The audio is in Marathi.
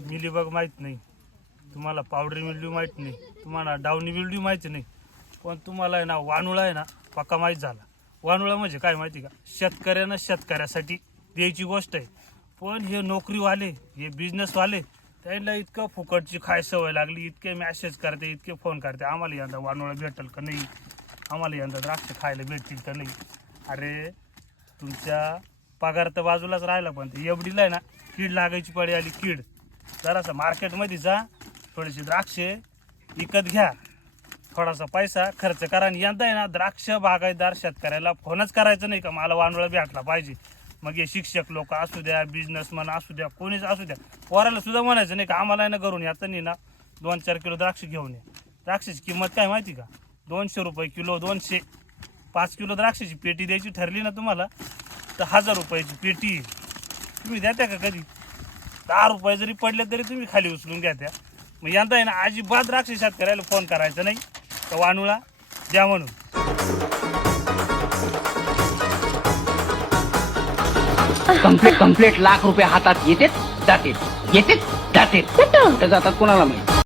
मिलीबग माहीत नाही, तुम्हाला पावडर मिल्ड्यू माहीत नाही, तुम्हाला डावणी मिल्ड्यू माहिती नाही, पण तुम्हाला आहे ना वानुळा आहे ना पक्का माहीत झाला. वानुळा म्हणजे काय माहिती का, शेतकऱ्यानं शेतकऱ्यासाठी द्यायची गोष्ट आहे. पण हे नोकरीवाले, हे बिझनेसवाले, त्यांना इतकं फुकटची खाय सवय लागली, इतके मॅसेज करते, इतके फोन करते, आम्हाला यंदा वानुळा भेटेल का नाही, आम्हाला यंदा द्राक्ष खायला भेटतील का नाही. अरे तुमच्या पगार तर बाजूलाच राहिला, पण ते एवढीला आहे ना कीड लागायची पडी आली. कीड जरासं मार्केटमध्ये जा, थोडीशी द्राक्षे विकत घ्या, थोडासा पैसा खर्च करा, आणि यंदा आहे ना द्राक्ष बागायतदार शेतकऱ्याला फोनच करायचा नाही का मला वानुळा भेटला पाहिजे. मग हे शिक्षक लोक असू द्या, बिझनेसमॅन असू द्या, कोणीच असू द्या, पोराला सुद्धा म्हणायचं नाही का आम्हाला आहे ना घरून याचं नाही ना 2-4 किलो द्राक्ष घेऊन ये. द्राक्षाची किंमत काय माहिती का, 200 रुपये किलो. 200 5 किलो द्राक्षाची पेटी द्यायची ठरली ना तुम्हाला तर 1000 रुपयाची पेटी तुम्ही द्या का कधी. 10 रुपये जरी पडले तरी तुम्ही खाली उचलून घ्या त्या. मग यंदा आहे ना अजिबात द्राक्ष शेतकऱ्याला फोन करायचा नाही तर वानुळा द्या म्हणून. कंप्लेट लाख रुपये हातात येतेच जाते, येतेच जाते, कुठं जातात कोणाला माहिती.